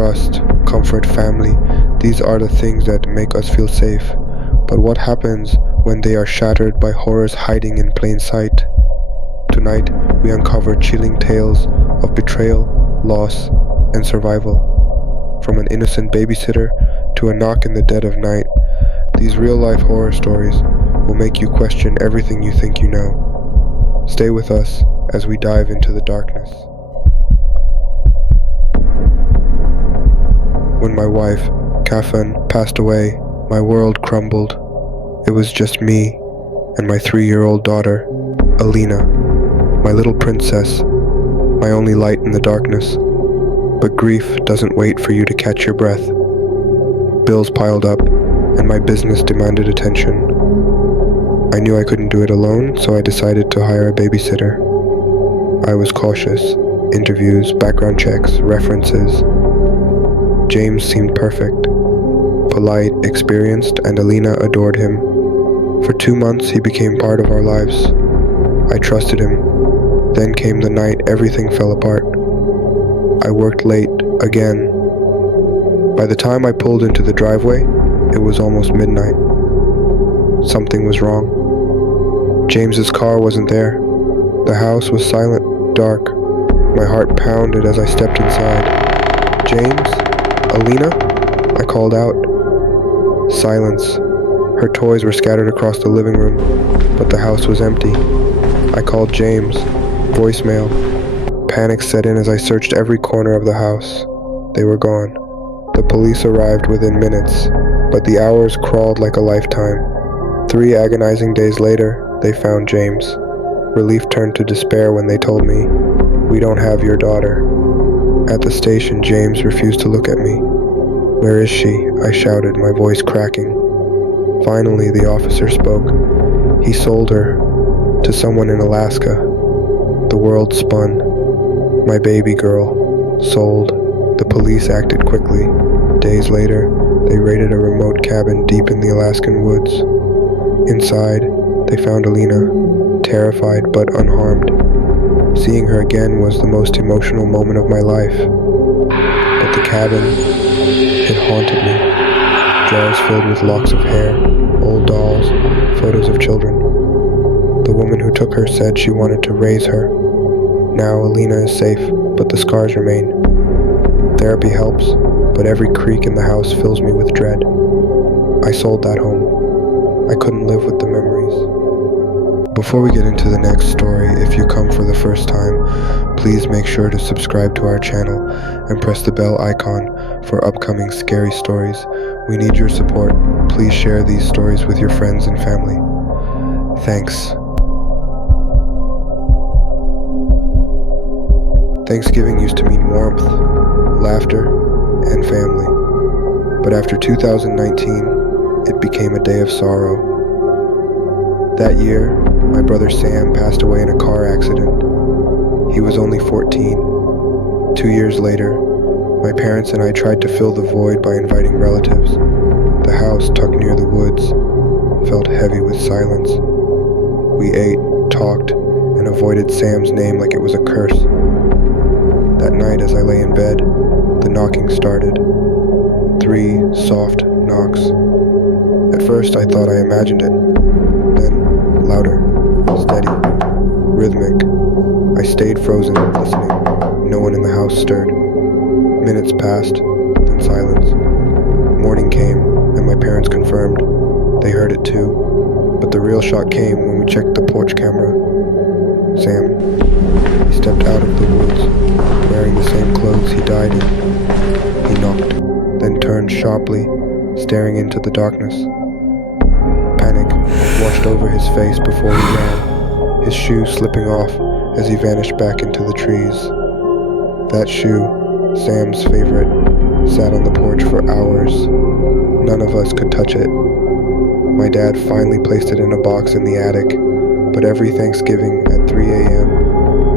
trust, comfort, family, these are the things that make us feel safe. But what happens when they are shattered by horrors hiding in plain sight? Tonight, we uncover chilling tales of betrayal, loss, and survival. From an innocent babysitter to a knock in the dead of night, these real-life horror stories will make you question everything you think you know. Stay with us as we dive into the darkness. When my wife, Kafan, passed away, my world crumbled. It was just me and my 3-year-old daughter, Alina, my little princess, my only light in the darkness. But grief doesn't wait for you to catch your breath. Bills piled up, and my business demanded attention. I knew I couldn't do it alone, so I decided to hire a babysitter. I was cautious. Interviews, background checks, references. James seemed perfect. Polite, experienced, and Alina adored him. For 2 months, he became part of our lives. I trusted him. Then came the night everything fell apart. I worked late, again. By the time I pulled into the driveway, it was almost midnight. Something was wrong. James's car wasn't there. The house was silent, dark. My heart pounded as I stepped inside. James? Alina? I called out. Silence. Her toys were scattered across the living room, but the house was empty. I called James. Voicemail. Panic set in as I searched every corner of the house. They were gone. The police arrived within minutes, but the hours crawled like a lifetime. 3 agonizing days later, they found James. Relief turned to despair when they told me, "We don't have your daughter." At the station, James refused to look at me. "Where is she?" I shouted, my voice cracking. Finally, the officer spoke. He sold her to someone in Alaska. The world spun. My baby girl, sold. The police acted quickly. Days later, they raided a remote cabin deep in the Alaskan woods. Inside, they found Alina, terrified but unharmed. Seeing her again was the most emotional moment of my life. But the cabin, it haunted me. Jars filled with locks of hair, old dolls, photos of children. The woman who took her said she wanted to raise her. Now Alina is safe, but the scars remain. Therapy helps, but every creak in the house fills me with dread. I sold that home. I couldn't live with the memories. Before we get into the next story, if you come for the first time, please make sure to subscribe to our channel and press the bell icon for upcoming scary stories. We need your support. Please share these stories with your friends and family. Thanks. Thanksgiving used to mean warmth, laughter, and family. But after 2019, it became a day of sorrow. That year, my brother Sam passed away in a car accident. He was only 14. 2 years later, my parents and I tried to fill the void by inviting relatives. The house, tucked near the woods, felt heavy with silence. We ate, talked, and avoided Sam's name like it was a curse. That night, as I lay in bed, the knocking started. 3 soft knocks. At first, I thought I imagined it. Then, louder, steady, rhythmic. I stayed frozen, listening. No one in the house stirred. Minutes passed, then silence. Morning came, and my parents confirmed. They heard it too. But the real shock came when we checked the porch camera. Sam. He stepped out of the woods, wearing the same clothes he died in. He knocked, then turned sharply, staring into the darkness. Panic washed over his face before he ran, his shoe slipping off as he vanished back into the trees. That shoe, Sam's favorite, sat on the porch for hours. None of us could touch it. My dad finally placed it in a box in the attic, but every Thanksgiving at 3 a.m.,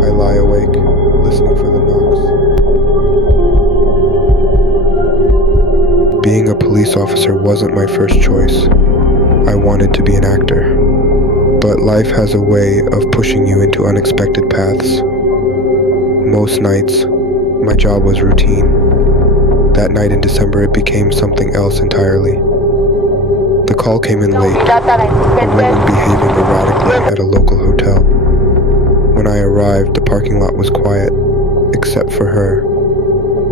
I lie awake, listening for the knocks. Being a police officer wasn't my first choice. I wanted to be an actor. But life has a way of pushing you into unexpected paths. Most nights, my job was routine. That night in December, it became something else entirely. The call came in late, a woman behaving erratically at a local hotel. When I arrived, the parking lot was quiet, except for her.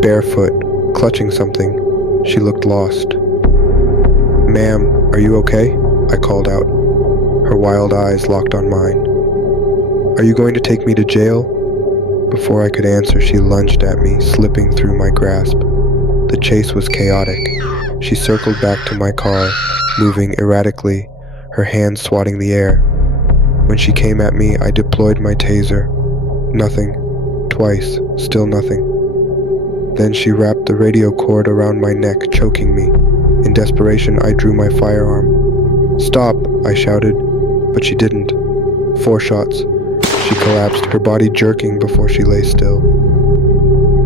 Barefoot, clutching something, she looked lost. "Ma'am, are you okay?" I called out. Her wild eyes locked on mine. "Are you going to take me to jail?" Before I could answer, she lunged at me, slipping through my grasp. The chase was chaotic. She circled back to my car, moving erratically, her hands swatting the air. When she came at me, I deployed my taser. Nothing. Twice. Still nothing. Then she wrapped the radio cord around my neck, choking me. In desperation, I drew my firearm. "Stop!" I shouted, but she didn't. 4 shots. She collapsed, her body jerking before she lay still.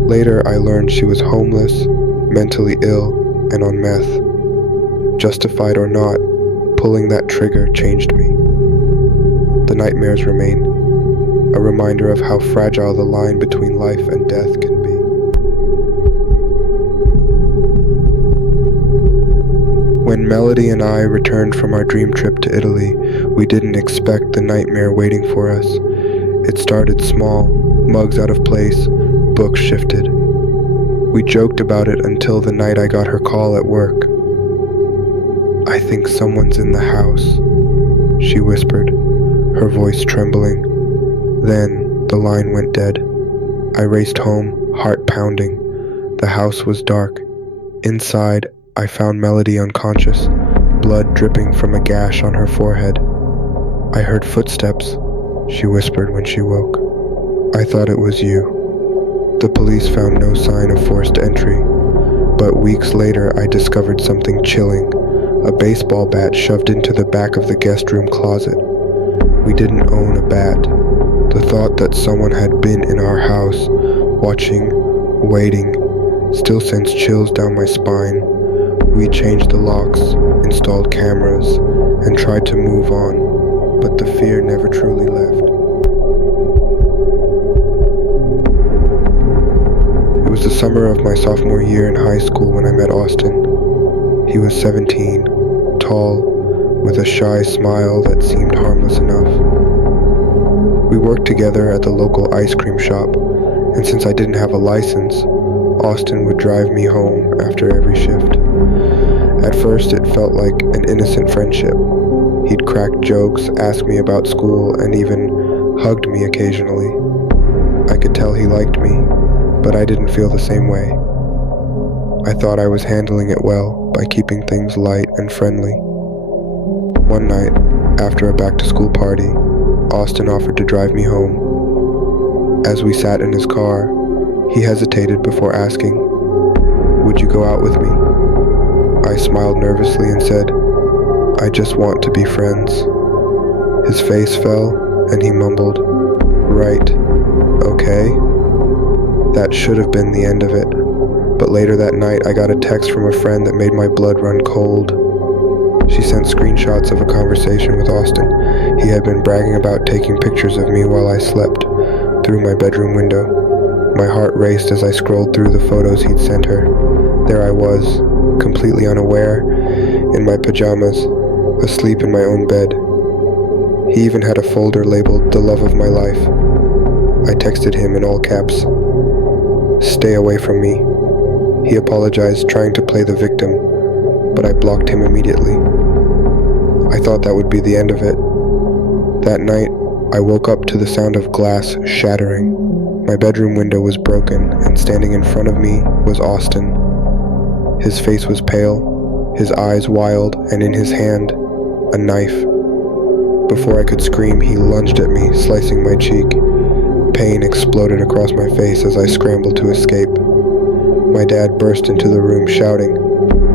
Later, I learned she was homeless, mentally ill, and on meth. Justified or not, pulling that trigger changed me. The nightmares remain, a reminder of how fragile the line between life and death can be. When Melody and I returned from our dream trip to Italy, we didn't expect the nightmare waiting for us. It started small, mugs out of place, books shifted. We joked about it until the night I got her call at work. "I think someone's in the house," she whispered, her voice trembling. Then the line went dead. I raced home, heart pounding. The house was dark. Inside, I found Melody unconscious, blood dripping from a gash on her forehead. "I heard footsteps," she whispered when she woke. "I thought it was you." The police found no sign of forced entry, but weeks later I discovered something chilling, a baseball bat shoved into the back of the guest room closet. We didn't own a bat. The thought that someone had been in our house, watching, waiting, still sends chills down my spine. We changed the locks, installed cameras, and tried to move on, but the fear never truly left. It was the summer of my sophomore year in high school when I met Austin. He was 17, tall, with a shy smile that seemed harmless enough. We worked together at the local ice cream shop, and since I didn't have a license, Austin would drive me home after every shift. At first, it felt like an innocent friendship. He'd crack jokes, ask me about school, and even hugged me occasionally. I could tell he liked me, but I didn't feel the same way. I thought I was handling it well by keeping things light and friendly. One night, after a back-to-school party, Austin offered to drive me home. As we sat in his car, he hesitated before asking, "Would you go out with me?" I smiled nervously and said, "I just want to be friends." His face fell, and he mumbled, "Right, okay." That should have been the end of it, but later that night I got a text from a friend that made my blood run cold. She sent screenshots of a conversation with Austin. He had been bragging about taking pictures of me while I slept through my bedroom window. My heart raced as I scrolled through the photos he'd sent her. There I was, completely unaware, in my pajamas, asleep in my own bed. He even had a folder labeled "The Love of My Life." I texted him in all caps, "Stay away from me." He apologized, trying to play the victim, but I blocked him immediately. I thought that would be the end of it. That night, I woke up to the sound of glass shattering. My bedroom window was broken, and standing in front of me was Austin. His face was pale, his eyes wild, and in his hand, a knife. Before I could scream, he lunged at me, slicing my cheek. Pain exploded across my face as I scrambled to escape. My dad burst into the room, shouting,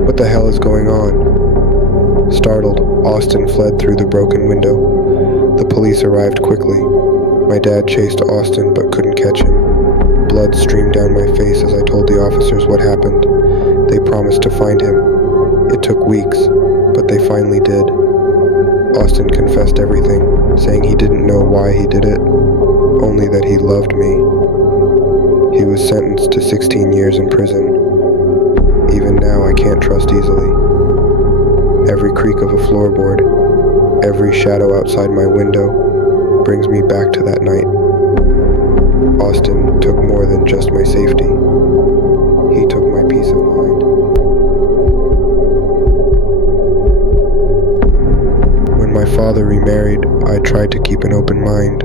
"What the hell is going on?" Startled, Austin fled through the broken window. The police arrived quickly. My dad chased Austin but couldn't catch him. Blood streamed down my face as I told the officers what happened. They promised to find him. It took weeks, but they finally did. Austin confessed everything, saying he didn't know why he did it, only that he loved me. He was sentenced to 16 years in prison. can't trust easily. Every creak of a floorboard, every shadow outside my window brings me back to that night. Austin took more than just my safety. He took my peace of mind. When my father remarried, I tried to keep an open mind.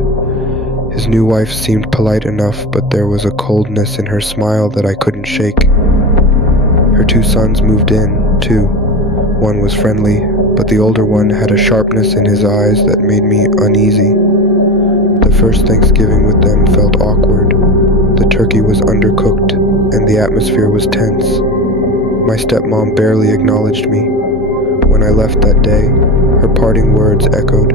His new wife seemed polite enough, but there was a coldness in her smile that I couldn't shake. Her 2 sons moved in, too. One was friendly, but the older one had a sharpness in his eyes that made me uneasy. The first Thanksgiving with them felt awkward. The turkey was undercooked, and the atmosphere was tense. My stepmom barely acknowledged me. When I left that day, her parting words echoed,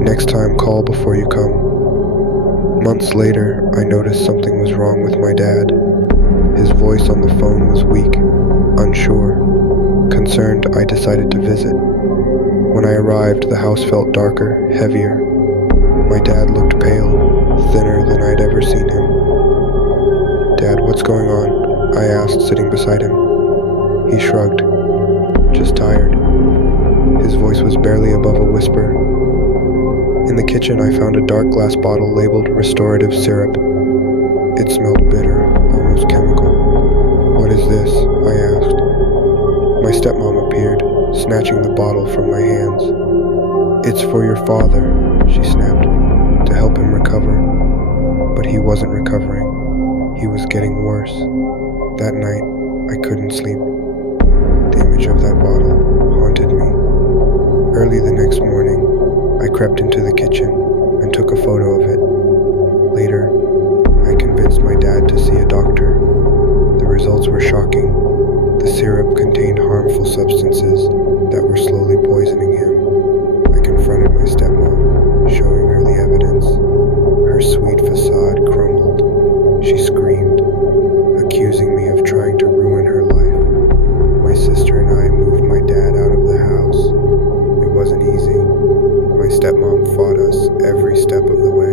"Next time, call before you come." Months later, I noticed something was wrong with my dad. His voice on the phone was weak, unsure. Concerned, I decided to visit. When I arrived, the house felt darker, heavier. My dad looked pale, thinner than I'd ever seen him. "Dad, what's going on?" I asked, sitting beside him. He shrugged. "Just tired." His voice was barely above a whisper. In the kitchen, I found a dark glass bottle labeled restorative syrup. It smelled bitter, almost chemical. "What is this?" I asked. My stepmom appeared, snatching the bottle from my hands. "It's for your father," she snapped, "to help him recover." But he wasn't recovering. He was getting worse. That night, I couldn't sleep. The image of that bottle haunted me. Early the next morning, I crept into the kitchen and took a photo of it. Later, I convinced my dad to see a doctor. The results were shocking. The syrup contained harmful substances that were slowly poisoning him. I confronted my stepmom, showing her the evidence. Her sweet facade crumbled. She screamed, accusing me of trying to ruin her life. My sister and I moved my dad out of the house. It wasn't easy. My stepmom fought us every step of the way.